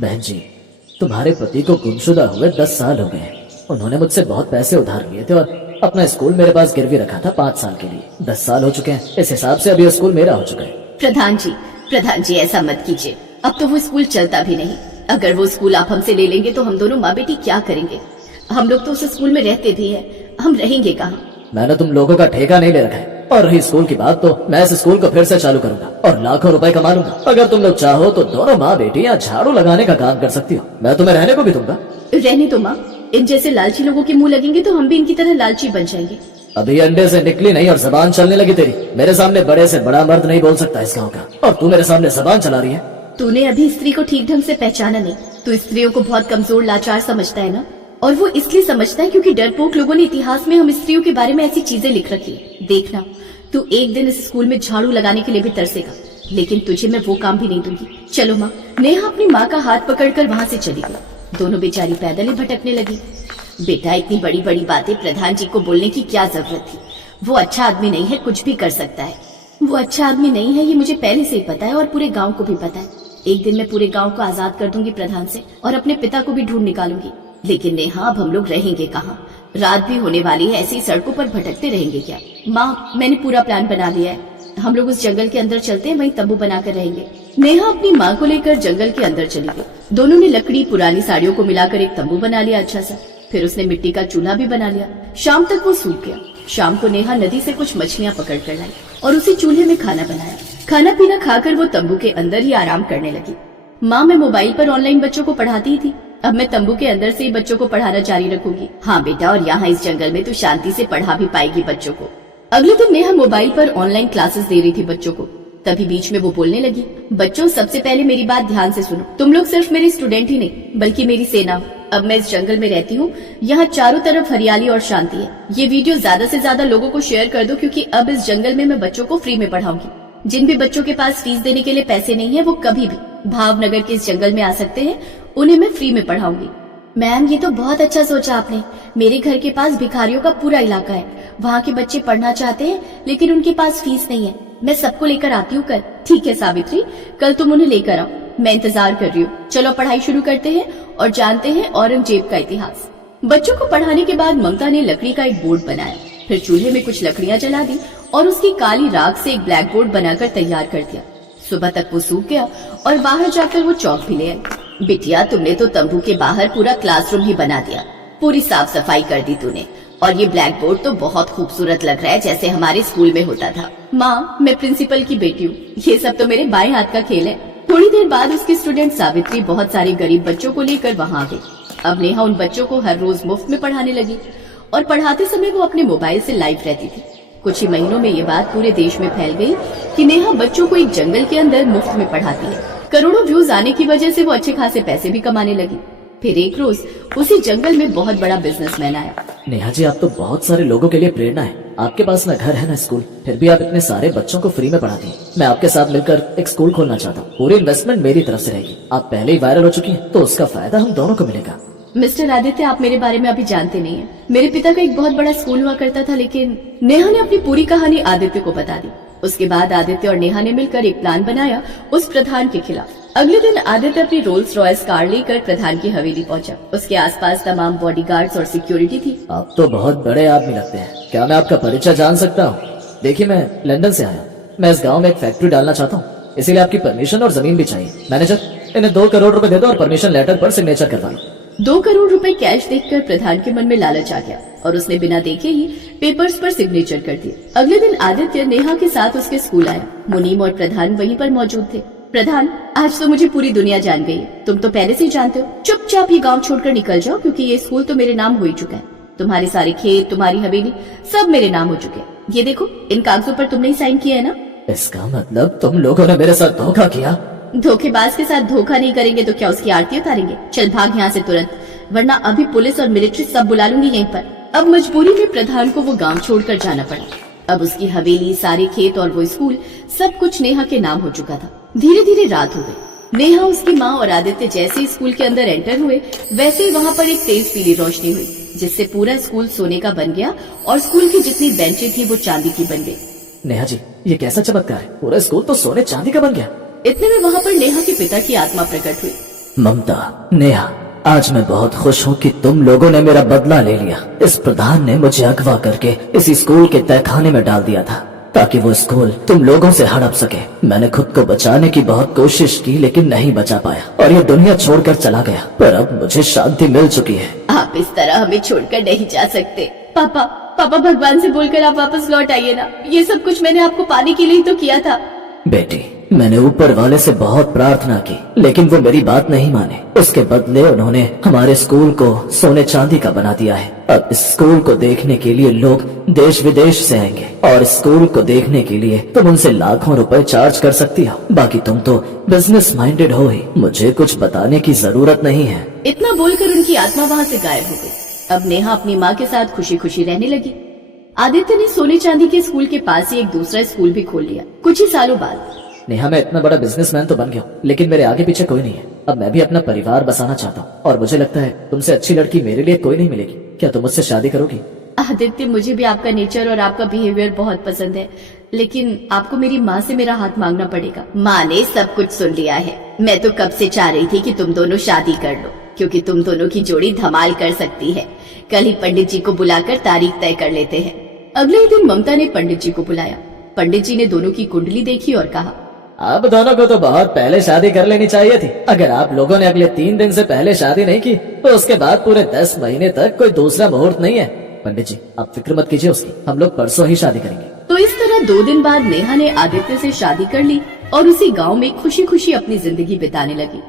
बहन जी, तुम्हारे पति को गुमशुदा हुए 10 साल हो गए। उन्होंने मुझसे बहुत पैसे उधार लिए थे और अपना स्कूल मेरे पास गिरवी रखा था 5 साल के लिए। 10 साल हो चुके हैं। इस हिसाब से अभी स्कूल मेरा हो चुका है। प्रधान जी ऐसा मत कीजिए। अब तो वो स्कूल चलता भी नहीं। अगर वो स्कूल आप हमसे ले लेंगे तो हम दोनों माँ बेटी क्या करेंगे? हम लोग तो उस स्कूल में रहते भी हैं, हम रहेंगे कहाँ? मैंने तुम लोगों का ठेका नहीं ले रखा है। और रही स्कूल की बात, तो मैं इस स्कूल को फिर से चालू करूंगा और लाखों रुपए कमा लूंगा। अगर तुम लोग चाहो तो दोनों माँ बेटी यहाँ झाड़ू लगाने का काम कर सकती हो। मैं तुम्हें रहने को भी दूंगा। रहने दो माँ, इन जैसे लालची लोगों के मुंह लगेंगे तो हम भी इनकी तरह लालची बन जाएंगे। अभी अंडे से निकली नहीं और जबान चलने लगी तेरी। मेरे सामने बड़े से बड़ा मर्द नहीं बोल सकता इस गाँव का, और तू मेरे सामने जबान चला रही है। तूने अभी स्त्री को ठीक ढंग से पहचाना नहीं। तू स्त्रियों को बहुत कमजोर लाचार समझता है ना, और वो इसलिए समझता है क्योंकि डरपोक लोगों ने इतिहास में हम स्त्रियों के बारे में ऐसी चीजें लिख रखी है। देखना, तू एक दिन इस स्कूल में झाड़ू लगाने के लिए भी तरसेगा, लेकिन तुझे मैं वो काम भी नहीं दूंगी। चलो माँ। नेहा अपनी माँ का हाथ पकड़कर वहाँ से चली गई। दोनों बेचारी पैदल ही भटकने लगी। बेटा, इतनी बड़ी बड़ी बातें प्रधान जी को बोलने की क्या जरूरत थी? वो अच्छा आदमी नहीं है, कुछ भी कर सकता है। वो अच्छा आदमी नहीं है, ये मुझे पहले से ही पता है और पूरे गाँव को भी पता है। एक दिन मैं पूरे गाँव को आजाद कर दूंगी प्रधान से, और अपने पिता को भी ढूंढ निकालूंगी। लेकिन नेहा, अब हम लोग रहेंगे कहाँ? रात भी होने वाली है, ऐसी सड़कों पर भटकते रहेंगे क्या? माँ, मैंने पूरा प्लान बना लिया है। हम लोग उस जंगल के अंदर चलते हैं, वहीं तंबू बनाकर रहेंगे। नेहा अपनी माँ को लेकर जंगल के अंदर चली गई। दोनों ने लकड़ी पुरानी साड़ियों को मिलाकर एक तंबू बना लिया अच्छा सा। फिर उसने मिट्टी का चूल्हा भी बना लिया। शाम तक वो सूख गया। शाम को नेहा नदी से कुछ मछलियाँ पकड़ कर लाई और उसी चूल्हे में खाना बनाया। खाना पीना खाकर वो तंबू के अंदर ही आराम करने लगी। माँ, मैं मोबाइल पर ऑनलाइन बच्चों को पढ़ाती थी, अब मैं तंबू के अंदर से ही बच्चों को पढ़ाना जारी रखूंगी। हाँ बेटा, और यहाँ इस जंगल में तू शांति से पढ़ा भी पाएगी बच्चों को। अगले दिन नेहा मोबाइल पर ऑनलाइन क्लासेस दे रही थी बच्चों को। तभी बीच में वो बोलने लगी, बच्चों, सबसे पहले मेरी बात ध्यान से सुनो। तुम लोग सिर्फ मेरे स्टूडेंट ही नहीं बल्कि मेरी सेना हो। अब मैं इस जंगल में रहती हूँ, यहाँ चारों तरफ हरियाली और शांति है। ये वीडियो ज्यादा से ज्यादा लोगों को शेयर कर दो, क्योंकि अब इस जंगल में मैं बच्चों को फ्री में पढ़ाऊंगी। जिन भी बच्चों के पास फीस देने के लिए पैसे नहीं है, वो कभी भी भावनगर के इस जंगल में आ सकते हैं। उन्हें मैं फ्री में पढ़ाऊंगी। मैम, ये तो बहुत अच्छा सोचा आपने। मेरे घर के पास भिखारियों का पूरा इलाका है। वहाँ के बच्चे पढ़ना चाहते हैं, लेकिन उनके पास फीस नहीं है। मैं सबको लेकर आती हूँ कल। ठीक है सावित्री, कल तुम उन्हें लेकर आओ। मैं इंतजार कर रही हूँ। चलो पढ़ाई शुरू करते हैं और जानते हैं औरंगजेब का इतिहास। बच्चों को पढ़ाने के बाद ममता ने लकड़ी का एक बोर्ड बनाया। फिर चूल्हे में कुछ लकड़ियाँ जला दी और उसकी काली राख से एक ब्लैक बोर्ड बनाकर तैयार कर दिया। सुबह तक वो सूख गया और बाहर जाकर वो चौक भी ले आई। बिटिया, तुमने तो तंबू के बाहर पूरा क्लासरूम ही बना दिया। पूरी साफ सफाई कर दी तूने। और ये ब्लैक बोर्ड तो बहुत खूबसूरत लग रहा है, जैसे हमारे स्कूल में होता था। माँ, मैं प्रिंसिपल की बेटी हूँ। ये सब तो मेरे बाएं हाथ का खेल है। थोड़ी देर बाद उसकी स्टूडेंट सावित्री बहुत सारे गरीब बच्चों को लेकर वहाँ आ गई। अब नेहा उन बच्चों को हर रोज मुफ्त में पढ़ाने लगी और पढ़ाते समय वो अपने मोबाइल से लाइव रहती थी। कुछ ही महीनों में ये बात पूरे देश में फैल गई कि नेहा बच्चों को एक जंगल के अंदर मुफ्त में पढ़ाती है। करोड़ों व्यूज आने की वजह से वो अच्छे खासे पैसे भी कमाने लगी। फिर एक रोज उसी जंगल में बहुत बड़ा बिजनेसमैन आया। नेहा जी, आप तो बहुत सारे लोगों के लिए प्रेरणा है। आपके पास ना घर है ना स्कूल, फिर भी आप इतने सारे बच्चों को फ्री में पढ़ाती हैं। मैं आपके साथ मिलकर एक स्कूल खोलना चाहता हूँ। पूरी इन्वेस्टमेंट मेरी तरफ से रहेगी। आप पहले ही वायरल हो चुकी हैं, तो उसका फायदा हम दोनों को मिलेगा। मिस्टर आदित्य, आप मेरे बारे में अभी जानते नहीं हैं। मेरे पिता का एक बहुत बड़ा स्कूल हुआ करता था, लेकिन नेहा ने अपनी पूरी कहानी आदित्य को बता दी। उसके बाद आदित्य और नेहा ने मिलकर एक प्लान बनाया उस प्रधान के खिलाफ। अगले दिन आदित्य अपनी रोल्स रॉयस कार लेकर प्रधान की हवेली पहुंचा। उसके आसपास तमाम बॉडीगार्ड्स और सिक्योरिटी थी। आप तो बहुत बड़े आदमी लगते हैं। क्या मैं आपका परिचय जान सकता हूँ? देखिए, मैं लंदन से आया। मैं इस गाँव में एक फैक्ट्री डालना चाहता हूँ, इसीलिए आपकी परमिशन और जमीन भी चाहिए। मैनेजर, इन्हें 2 करोड़ रुपए दे दो और परमिशन लेटर पर सिग्नेचर करवा लो। 2 करोड़ रुपए कैश देखकर प्रधान के मन में लालच आ गया और उसने बिना देखे ही पेपर्स पर सिग्नेचर कर दिए। अगले दिन आदित्य नेहा के साथ उसके स्कूल आया। मुनीम और प्रधान वहीं पर मौजूद थे। प्रधान, आज तो मुझे पूरी दुनिया जान गई है। तुम तो पहले से ही जानते हो। चुपचाप ये गांव छोड़कर निकल जाओ, क्योंकि ये स्कूल तो मेरे नाम हो ही चुका है। तुम्हारे सारे खेत, तुम्हारी हवेली, सब मेरे नाम हो चुके हैं। ये देखो, इन कागजों पर तुमने ही साइन किया है ना? इसका मतलब तुम लोगों ने मेरे साथ धोखा किया? धोखेबाज के साथ धोखा नहीं करेंगे तो क्या उसकी आरती उतारेंगे? चल भाग यहाँ से तुरंत, वरना अभी पुलिस और मिलिट्री सब बुला लूंगी यहीं पर। अब मजबूरी में प्रधान को वो गांव छोड़कर जाना पड़ा। अब उसकी हवेली, सारे खेत और वो स्कूल, सब कुछ नेहा के नाम हो चुका था। धीरे धीरे रात हो गई। नेहा, उसकी माँ और आदित्य जैसे ही स्कूल के अंदर एंटर हुए, वैसे ही वहाँ पर एक तेज पीली रोशनी हुई, जिससे पूरा स्कूल सोने का बन गया और स्कूल की जितनी बेंचें थी वो चांदी की बन गई। नेहा जी, ये कैसा चमत्कार है? पूरा स्कूल तो सोने चांदी का बन गया। इतने में वहाँ पर नेहा के पिता की आत्मा प्रकट हुई। ममता, नेहा, आज मैं बहुत खुश हूँ कि तुम लोगों ने मेरा बदला ले लिया। इस प्रधान ने मुझे अगवा करके इसी स्कूल के तहखाने में डाल दिया था ताकि वो स्कूल तुम लोगों से हड़प सके। मैंने खुद को बचाने की बहुत कोशिश की लेकिन नहीं बचा पाया और ये दुनिया छोड़कर चला गया। पर अब मुझे शांति मिल चुकी है। आप इस तरह हमें छोड़कर नहीं जा सकते। पापा, पापा भगवान से बोलकर आप वापस लौट आइए ना। ये सब कुछ मैंने आपको पाने के लिए ही तो किया था। बेटी, मैंने ऊपर वाले से बहुत प्रार्थना की लेकिन वो मेरी बात नहीं माने। उसके बदले उन्होंने हमारे स्कूल को सोने चांदी का बना दिया है। अब इस स्कूल को देखने के लिए लोग देश विदेश से आएंगे और इस स्कूल को देखने के लिए तुम उनसे लाखों रुपए चार्ज कर सकती हो। बाकी तुम तो बिजनेस माइंडेड हो ही, मुझे कुछ बताने की जरूरत नहीं है। इतना बोलकर उनकी आत्मा वहाँ से गायब हो गई। अब नेहा अपनी माँ के साथ खुशी खुशी रहने लगी। आदित्य ने सोने चांदी के स्कूल के पास ही एक दूसरा स्कूल भी खोल लिया। कुछ ही सालों बाद नेहा, मैं इतना बड़ा बिजनेसमैन तो बन गया हूँ लेकिन मेरे आगे पीछे कोई नहीं है। अब मैं भी अपना परिवार बसाना चाहता हूँ और मुझे लगता है तुमसे अच्छी लड़की मेरे लिए कोई नहीं मिलेगी। क्या तुम मुझसे शादी करोगी? आदित्य, मुझे भी आपका नेचर और आपका बिहेवियर बहुत पसंद है, लेकिन आपको मेरी माँ से मेरा हाथ मांगना पड़ेगा। माँ ने सब कुछ सुन लिया है। मैं तो कब से चाह रही थी कि तुम दोनों शादी कर लो, क्योंकि तुम दोनों की जोड़ी धमाल कर सकती है। कल ही पंडित जी को बुलाकर तारीख तय कर लेते हैं। अगले ही दिन ममता ने पंडित जी को बुलाया। पंडित जी ने दोनों की कुंडली देखी और कहा, आप दोनों को तो बहुत पहले शादी कर लेनी चाहिए थी। अगर आप लोगों ने अगले 3 दिन से पहले शादी नहीं की तो उसके बाद पूरे 10 महीने तक कोई दूसरा मुहूर्त नहीं है। पंडित जी, आप फिक्र मत कीजिए उसकी, हम लोग परसों ही शादी करेंगे। तो इस तरह 2 दिन बाद नेहा ने आदित्य से शादी कर ली और उसी गांव में खुशी खुशी अपनी जिंदगी बिताने लगी।